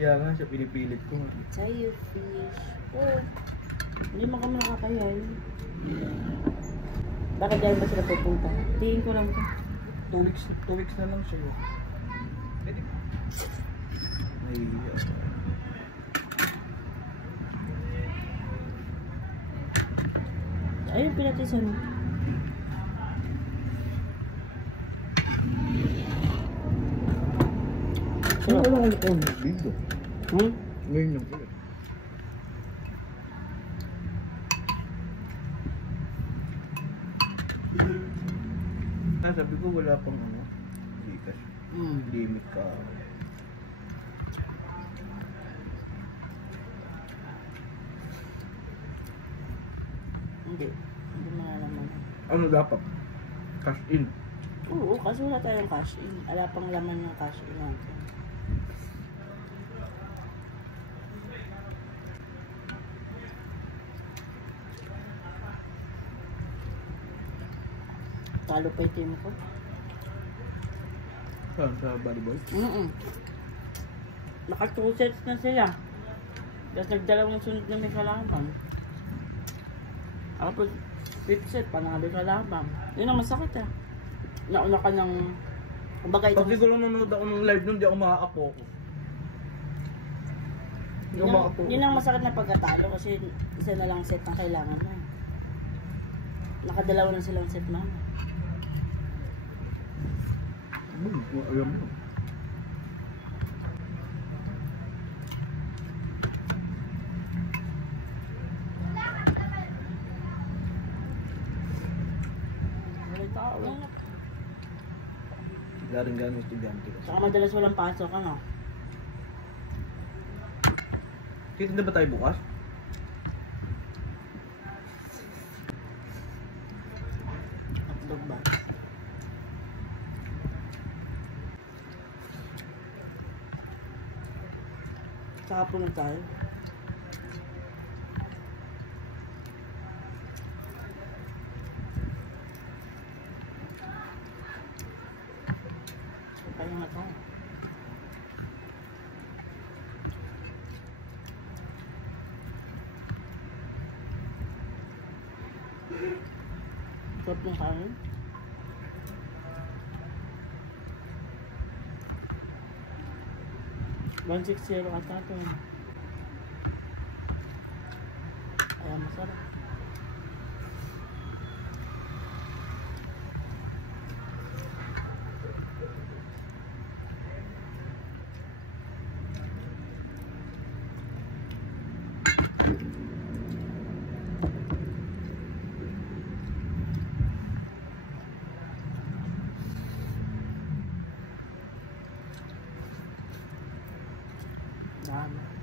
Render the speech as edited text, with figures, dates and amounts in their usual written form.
Nahihiya nga siya, pinipilit ko. Sa'yo, fish. Oh. Hindi mo kami nakakayay. Bakit dahil ba sila pupunta? Tingin ko lang ito. 2 weeks na lang siya. Pwede ba? Nahihiya. Ayun, pinatisan mo. Ano lang ulit ang video? Ngayon lang ulit. Sabi ko wala pang ano, Gcash. Limit ka. Hindi mo nalaman. Ano dapat? Cash in. Oo, kasi wala tayong cash in. Wala pang laman ng cash in natin. Talo pa yung team ko. Saan? Sa volleyball? Naka 2 sets na sila. Tapos nagdalawang sunod na may kalaban. Tapos 5th set, panalo kalaban. Yun ang masakit ah. Nauna ka ng... Kumbaga ito... Pag siguro nanonood ako ng live nun, di ako makaka-focus. Yun ang masakit na pagkatalo kasi isa na lang set ang kailangan mo. Nakadalawa na silang set mama. Alam mo. Wala tao. Wala rin gano'ng estudyante. Saka madalas walang pasok, ano? Titinda ba tayo bukas? Hotdog ba? Saka po na tayo. Kaya nga tayo. Sarap ng kain. $160 ata ito. Kaya masarap. Dami.